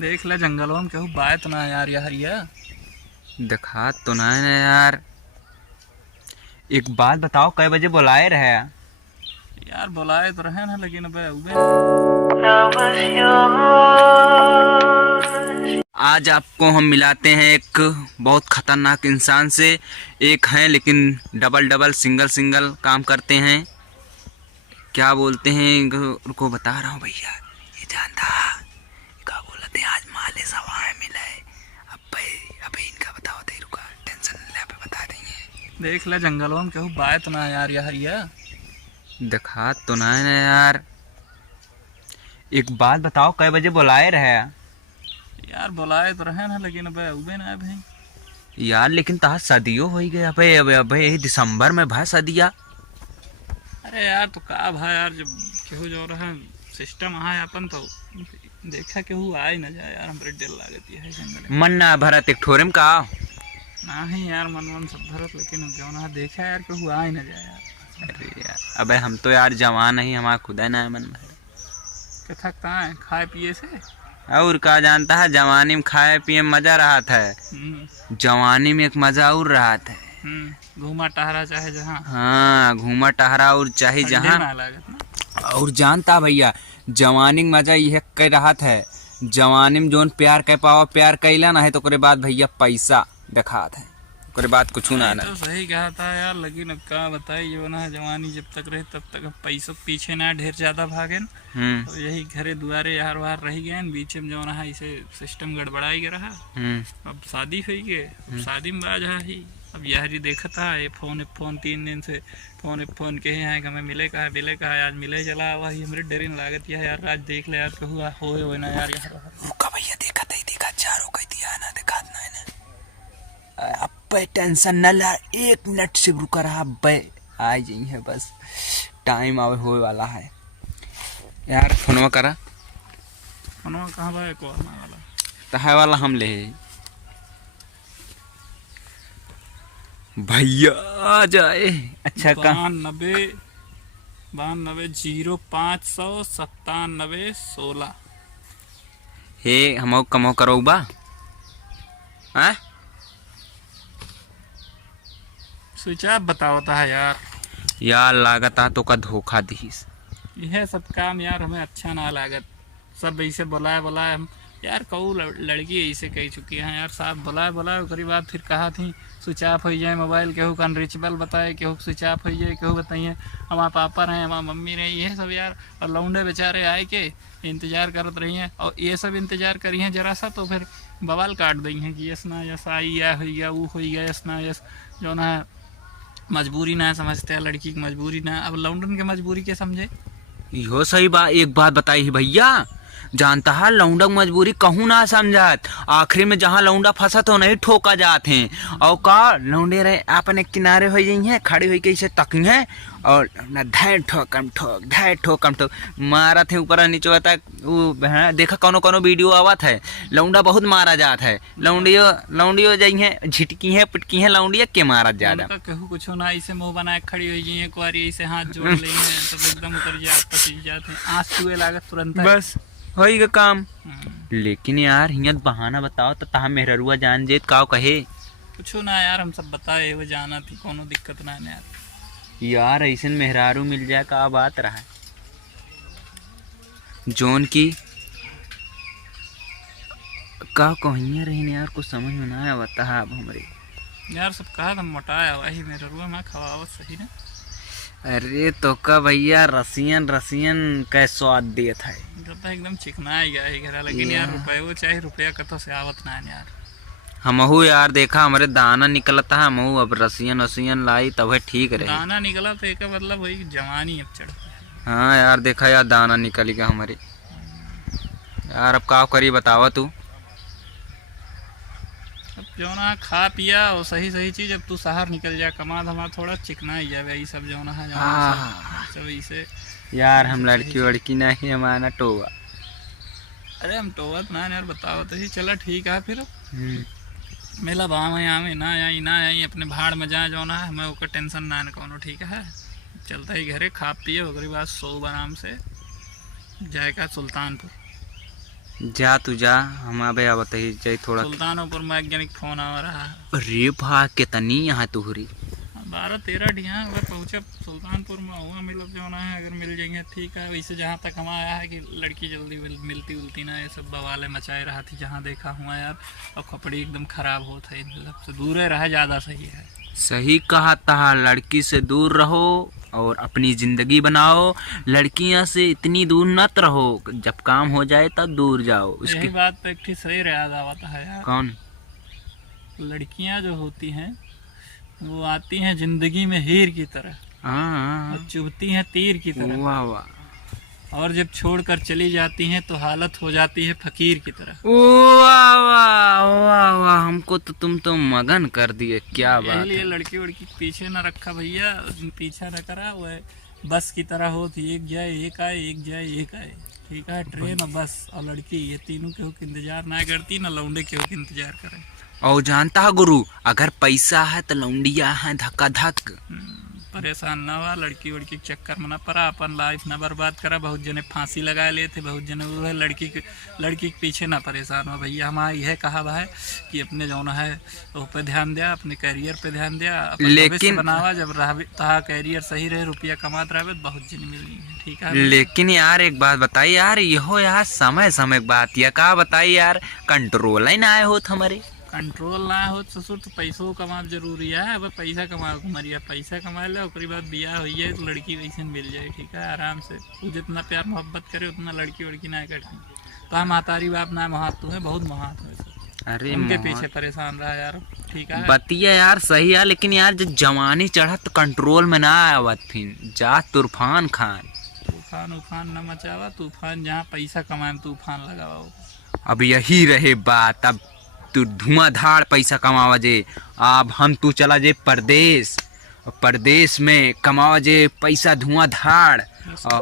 देख ले जंगलों में केहू बाय तो ना यार हरिया। दिखा तो ना है यार। एक बात बताओ, कै बजे बुलाए रहे? यार बुलाए तो रहे ना, लेकिन अबे उबे आज आपको हम मिलाते हैं एक बहुत खतरनाक इंसान से। एक हैं लेकिन डबल डबल सिंगल सिंगल काम करते हैं। क्या बोलते हैं रुको बता रहा हूँ भैया। ये जानता क्या बोलते हैं? आज माले सवाए मिले। अबे इनका बताओ दे, रुका टेंशन नहीं ले, अबे बता देंगे। देख ले जंगलों में केहू बाय तो ना यार हरिया। दिखा तो ना है यार। एक बात बताओ, कै बजे बुलाए रहे? यार बुलाए तो रहे ना, लेकिन अबे उबे ना भाई। यार लेकिन तहा सदियों हो ही गया। अबे अबे अबे यही दिसंबर में भाई सदिया। अरे यार तो का भाई यार, जब केहू जो रहा सिस्टम आए अपन तो देखा केहू आए ना जाए यार, हमरे डर लागती है जंगल में। मन ना भरत एक ठोरम का। ना ही यार मन सब भरत, लेकिन जो ना देखा यार केहू आए ना जाए यार। अरे यार अबे हम तो यार जवान नहीं, हमारा खुदा ना है मन भर। के थकता है खाए पिए से। और का जानता है, जवानी में खाए पिए में मजा रहा था। जवानी में एक मजा और रहा था। घूमा टहरा चाहे जहाँ। हाँ घूमा टहरा और चाहे जहाँ। और जानता भैया, जवानी में मजा यह कह रहा था। जवानी में जोन प्यार कह पाओ प्यार कैला ना है तो ओकरे बाद भैया पैसा दिखा था, ओकरे बाद कुछ ना ना। तो सही कहा था यार, लेकिन अब क्या बताई जो ना जवानी जब तक रहे तब तक पैसों के पीछे ना ढेर ज्यादा भागे। तो यही घरे दुआरे यार वार रह गए, बीच में जो ना इसे सिस्टम गड़बड़ाई गया रहा। अब शादी हुई के, शादी में बाजा ही अब यार देखा था ये फोन 3 दिन से फोन के हैं कि हमें मिले कहा आज मिले चला वही हमारे डरिन लागत यार। आज देख ले यार कहूँ हो ना यार। रुका भैया, देखा चारों कह दिया ना, दिखा ना अब टेंशन न ला, 1 मिनट से रुका रहा। बे आ जाई है बस, टाइम आवे होए वाला है यार। फोनवा करा, फोनवा कहाँ बा को वाला तहाय वाला हम ले भैया आ जाए। अच्छा का 92 0597 16। हे हम कमो करो बा। हाँ स्विच ऑफ बतावता है यार लागत आ तो का धोखा दीस। यह सब काम यार हमें अच्छा ना लागत। सब ऐसे बुलाए हम यार कहू लड़की ऐसे कह चुकी हैं यार साहब, बुलाए ओकरी बाद फिर कहा थी स्विच ऑफ हो जाए मोबाइल, केहू का अनरीचेबल बताए, केहू स्विच ऑफ हो जाए, केहू बताइए हमारे पापा रहे हमारी मम्मी रही, ये सब यार। और लौंडे बेचारे आए के इंतजार करत रही हैं, और ये सब इंतजार करी हैं जरा सा तो फिर बवाल काट दी हैं कि यस ना यस आई या हो गया वो हो गया यस ना यस। जो ना मजबूरी ना समझते हैं, लड़की की मजबूरी ना, अब लौंडन के मजबूरी के समझे। यो सही बात, एक बात बताई भैया, जानता है लौंडा मजबूरी कहूँ ना समझत, आखिरी में जहाँ लौंडा फंसा तो नहीं ठोका जाते हैं। और का लौंडे रहे अपने किनारे हो जाई हैं, खड़ी हुई कैसे तकी हैं और धै ठोकम ठोक मारा थे ऊपर नीचे होता। वो देखा कोनो वीडियो आवत है, लौंडा बहुत मारा जात है। लौंडियो जाई हैं झिटकी हैं पिटकी हैं, लौंडिया के मारा ज्यादा। कहूँ कुछ ना ऐसे मुंह बनाए खड़ी हो जाई हैं, कुआरी ऐसे हाथ जोड़ ली हैं तब एकदम उतर जाते हैं, आंस चुए लागत तुरंत बस वही का काम। लेकिन यार हियत बहाना बताओ तो तहा मेहरुआ जान जेत का कहे कुछ ना यार, हम सब बताए वो जाना थी, कोनो दिक्कत ना है यार। ऐसे मेहरारू मिल जाए का बात रहा है जोन की का कहिए रही यार, कुछ समझ में ना आया बता अब हमरे यार। सब कहा था मोटाया वही मेरा रुआ मैं खवावत सही ना। अरे तो का भैया रसियन का स्वाद देता है एकदम चिकना ही गया घर, लेकिन यार रुपये वो चाहे रुपया कतो से आवत ना है यार। हमहू यार देखा हमारे दाना निकलता है, हमहू अब रसियन लाई तब ठीक रहे। दाना निकला तो एक मतलब वही जवानी अब चढ़ता है। हाँ यार देखा यार दाना निकलेगा हमारे यार। अब का करी बतावा तू। अब जो ना खा पिया और सही चीज, अब तू शहर निकल जा कमा धमा थोड़ा चिकना ही जावे, यही सब जो ना है सब इसे यार। हम लड़की वड़की नहीं हमारा टोवा। अरे हम टोवत ना यार बताओ तो ही चला ठीक है फिर मेला बाम है ना आई अपने भाड़ में जाए जो ना है, हमें ओकर टेंशन ना कोनो ठीक है। चलता ही घरे खा पिए ओकरी बाद सो आराम से जाएगा सुल्तानपुर। जा तू जा, हम अबे आवत ही जाई थोड़ा। सुल्तानपुर में एक जनिक फोन आ रहा है। अरे भा कितनी यहाँ तुहरी 12-13 डिहाँ अगर पहुँचे सुल्तानपुर में हुआ मिलब जो है, अगर मिल जाएंगे ठीक है। वैसे जहाँ तक हम आया है कि लड़की जल्दी मिलती उलती ना, ये सब बवाले मचाए रहा थी जहाँ देखा हुआ यार। और कपड़े एकदम खराब होता है, इन सब से दूर रहा ज़्यादा सही है। सही कहा था, लड़की से दूर रहो और अपनी जिंदगी बनाओ। लड़कियां से इतनी दूर मत रहो, जब काम हो जाए तब दूर जाओ। यही बात पे एक ठीक सही याद आता है यार। कौन? लड़कियां जो होती हैं वो आती हैं जिंदगी में हीर की तरह हाँ और चुभती हैं तीर की तरह, वाह वाह, और जब छोड़कर चली जाती हैं तो हालत हो जाती है फकीर की तरह। वाह वाह वाह वाह, हमको तो तुम तो मगन कर दिए, क्या बात इसलिए है। लड़की वड़की पीछे न रखा भैया, पीछा न करा। वो है बस की तरह होती, एक जाए एक आए, एक जाए एक आए, ठीक है। ट्रेन और बस और लड़की, ये तीनों केहू के इंतजार ना करती, ना लौंडे केहू के इंतजार करे। और जानता है गुरु, अगर पैसा है तो लौंडिया है धक्का धक। परेशान ना हुआ, लड़की वड़की के चक्कर में ना पड़ा, अपन लाइफ ना बर्बाद करा। बहुत जने फांसी लगा लिए थे, बहुत जने वो है लड़की के पीछे ना परेशान हो भैया। हमारा यह कहा है कि अपने जो है वो पे ध्यान दिया, अपने कैरियर पे ध्यान दिया, लेकिन बनावा। जब तहा कैरियर सही रहे, रुपया कमाते रहे, बहुत जने मिली है, ठीक है। लेकिन यार एक बात बताई यार, यहो यार समय समय बात या का बताई यार, कंट्रोल ही ना आए होत हमारे। कंट्रोल ना हो ससुर तो पैसों कमा जरूरी है। अब पैसा कमा मरिया, पैसा कमा ले, उसके बाद बियाह हो जाए तो लड़की वैसे मिल जाए, ठीक है, आराम से। तू जितना प्यार मोहब्बत करे उतना लड़की वड़की ना कटे। तो हम मातारी बाप ना महात है, बहुत महात है। अरे उनके पीछे परेशान रहा यार, ठीक है। बतिया यार सही है, लेकिन यार जब जवानी चढ़ा तो कंट्रोल में ना आवत फिर जा तूफान खान। तूफान उफान न मचावा, तूफान जहाँ पैसा कमाए तूफान लगाओ। अब यही रहे बात, अब तू धुआंधार पैसा कमावा जे। अब हम तू चला जे परदेश, और परदेश में कमावा जे पैसा धुआंधार। और